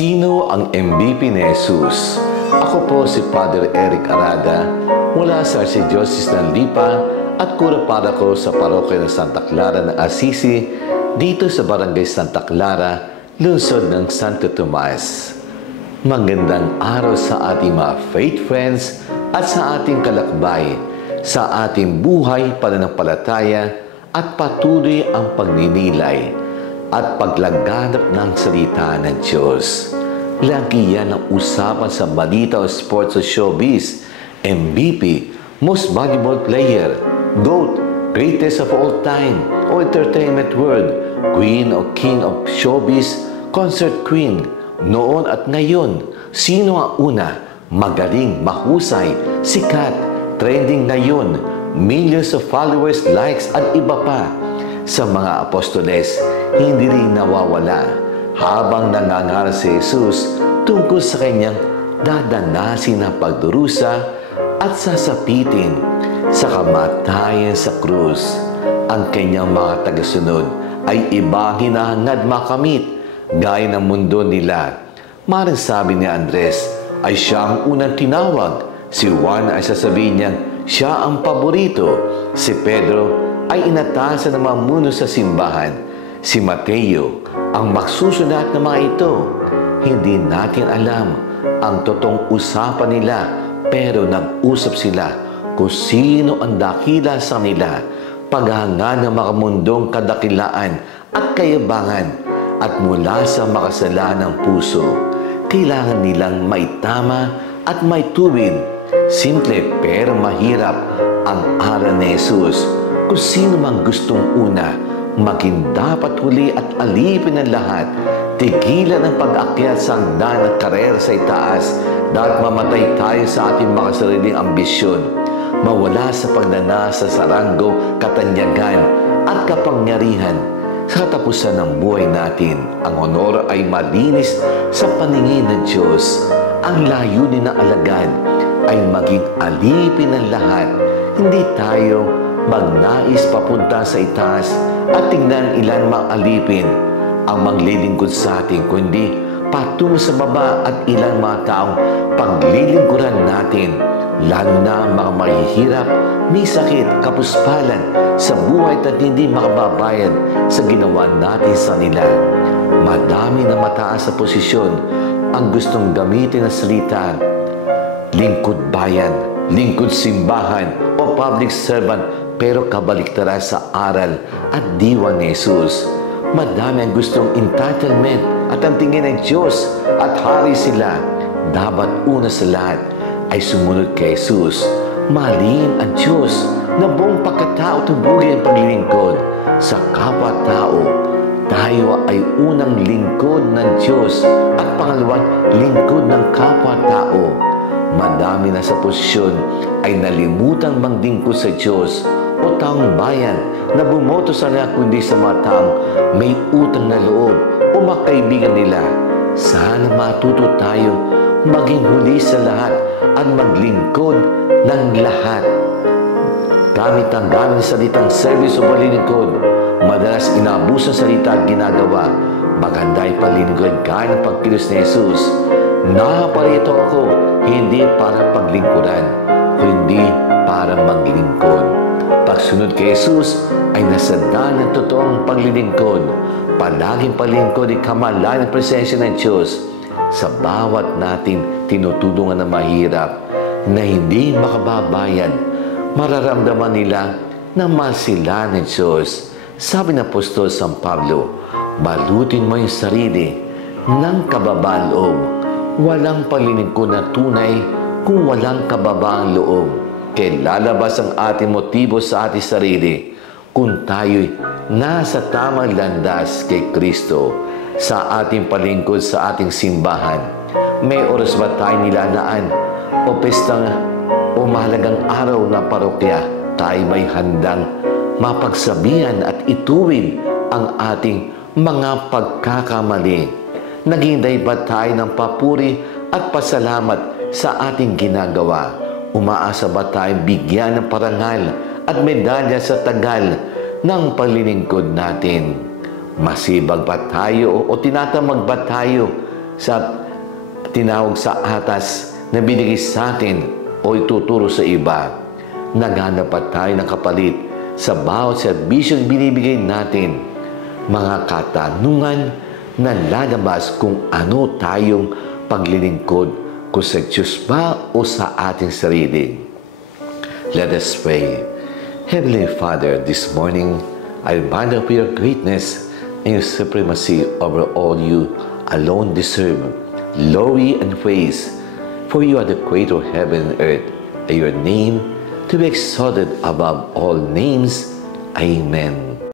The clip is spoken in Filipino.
Sino ang MVP ni Jesus? Ako po si Father Eric Arada mula sa Archdiocese ng Lipa at kura para ko sa parokya ng Santa Clara ng Assisi dito sa Barangay Santa Clara, lungsod ng Santo Tomas. Magandang araw sa ating mga faith friends at sa ating kalakbay, sa ating buhay pananampalataya at patuloy ang pagninilay at paglaganap ng salita ng Diyos. Lagi yan ang usapan sa balita o sports o showbiz. MVP, Most Valuable Player, GOAT, Greatest of All Time o Entertainment World, Queen o King of Showbiz, Concert Queen. Noon at ngayon, sino ang una? Magaling, mahusay, sikat, trending ngayon, millions of followers, likes at iba pa. Sa mga apostoles, hindi rin nawawala habang nangangaral si Jesus tungkol sa kanyang dadanasin na pagdurusa at sasapitin sa kamatayan sa krus. Ang kanyang mga tagasunod ay iba hinahangad makamit gaya ng mundo nila. Maring sabi ni Andres ay siya ang unang tinawag. Si Juan ay sasabihin niyang siya ang paborito. Si Pedro ay inatasan ng mamuno sa simbahan. Si Mateo ang magsusulat ng mga ito. Hindi natin alam ang totoong usapan nila, pero nag-usap sila kung sino ang dakila sa kanila, paghanga ng makamundong kadakilaan at kayabangan at mula sa makasalanang puso. Kailangan nilang maitama at maituwid. Simple pero mahirap ang aral ni Jesus. Kung sino mang gustong una, maging dapat huli at alipin ang lahat. Tigilan ang pag-akyat sa hagdan ng karera sa itaas dahil mamatay tayo sa ating makasariling ambisyon. Mawala sa pagnanasa sa saranggo, katanyagan at kapangyarihan. Sa katapusan ng buhay natin, ang honor ay malinis sa paningin ng Diyos. Ang layunin ng alagad ay maging alipin ng lahat. Hindi tayo magnais papunta sa itaas at tingnan ilan mang alipin ang maglilingkod sa atin, kundi patungo sa baba at ilang mga taong paglilingkuran natin, lalo na ang mga mahihirap, may sakit, kapuspalan sa buhay at hindi makababayad sa ginawa natin sa nila. Madami na mataas sa posisyon ang gustong gamitin ng salita, lingkod bayan, lingkod simbahan o public servant, pero kabaliktaran sa aral at diwa ni Jesus. Madami ang gustong entitlement at ang tingin ng Diyos at hari sila. Dapat una sa lahat ay sumunod kay Jesus. Mahalin ang Diyos na buong pagkatao tubugin ang paglilingkod sa kapwa-tao. Tayo ay unang lingkod ng Diyos at pangalawang lingkod ng kapwa-tao. Madami na sa posisyon ay nalimutang manglingkod sa Diyos o taong bayan na bumoto sa nila, kundi sa mga taong may utang na loob o makaibigan nila. Sana matuto tayo maging huli sa lahat at maglingkod ng lahat. Gamit ang salitang service o paglilingkod, madalas inaabuso sa salita at ginagawa. Maganda ay paglilingkod gaya ng pagkilos ni Jesus. Naparito ako hindi para paglingkuran, kundi para maglingkod. Pagsunod kay Jesus ay nasa daan ng totoong paglilingkod. Palaging paglilingkod ay kamalan ng presensya ng Diyos. Sa bawat natin tinutulungan na mahirap na hindi makababayad, mararamdaman nila na mahal sila ng Diyos. Sabi ng Apostol San Pablo, balutin mo yung sarili ng kababaan loob. Walang paglilingkod na tunay kung walang kababaang loob. Kaya lalabas ang ating motibo sa ating sarili kung tayo'y nasa tamang landas kay Kristo sa ating palingkod sa ating simbahan. May oras ba tayo nilalaan o pestang o mahalagang araw na parokya, tayo may handang mapagsabihan at ituwid ang ating mga pagkakamali? Naghihintay ba tayo ng papuri at pasalamat sa ating ginagawa? Umaasa ba tayong bigyan ng parangal at medalya sa tagal ng paglilingkod natin? Masibag ba tayo o tinatamag ba tayo sa tinawag sa atas na binigay sa atin o ituturo sa iba. Naghanap pa tayo ng kapalit sa bawat serbisyong binibigay natin. Mga katanungan na lalabas kung ano tayong paglilingkod, kung sa Diyos ba o sa ating sarili. Let us pray. Heavenly Father, this morning, I remind of your greatness and your supremacy over all you alone deserve glory and praise. For you are the creator of heaven and earth, and your name to be exalted above all names. Amen.